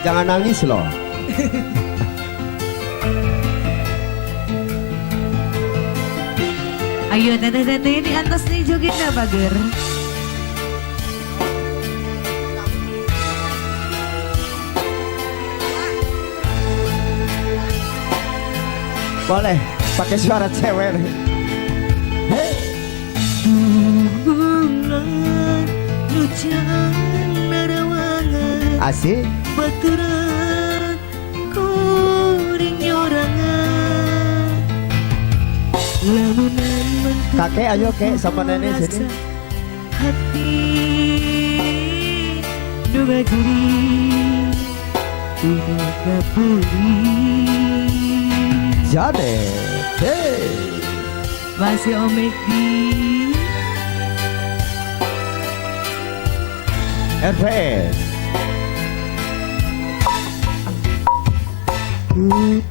Jangan nangis loh. Ayo teteh-teteh di atas nih joget dah bager. Boleh pakai suara cewek. Hey. Bulan caang narawangan Asik. Baturan Kuring nyorangan Lamunan manteng Kakek ayo kek sama nenek sini. hati nu ngajerit pinuh kapeurih Jade. Hey. masih omek di RPS.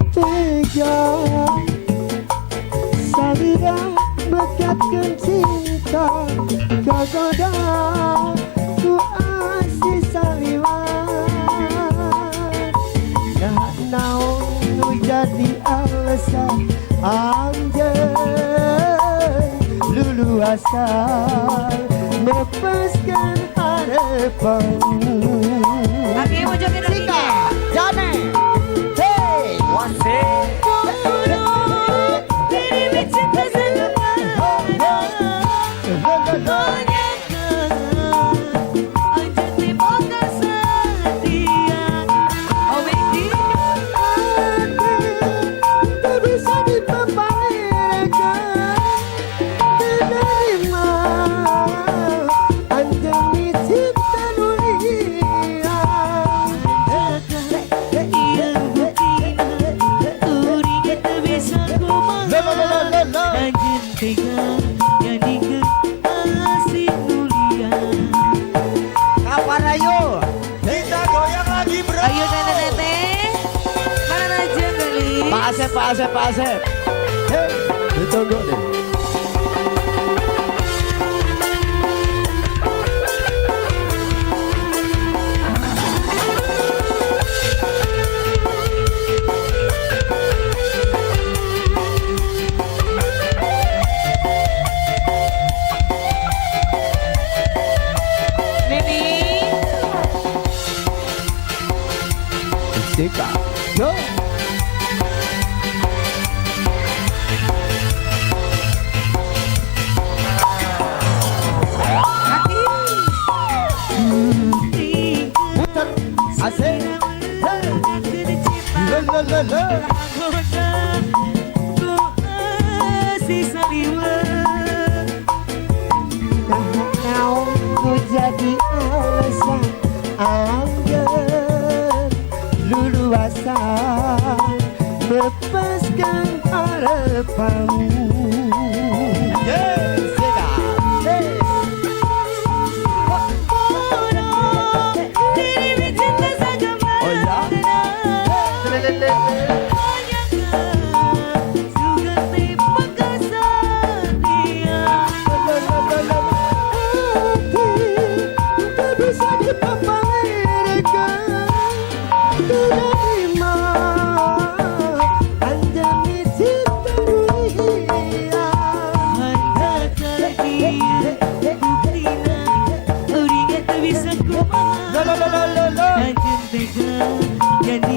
Tega salira megatkeun cinta Kagoda ku ASIH SALIWAT naon nu jadi alesan Anjeun lulu asal lepaskan harapan. Oke, mau joget lagi nggak? Jane. Hey, wasik. Anjeun tega jadikan asih mulia. Kapan ayo? Kita goyang lagi bro. Ayo teteh-teteh, mana aja kali? Pak Asep, Pak Asep, Pak Asep. Hei, ditunggu nih. Tega. Yo. Putar. Asik. Kagoda ku ASIH SALIWAT Naon ku jadi alesan Anjeun lulu asa lepaskan harapan. Yes, Tega. Oh ya. Anjeun tega jadi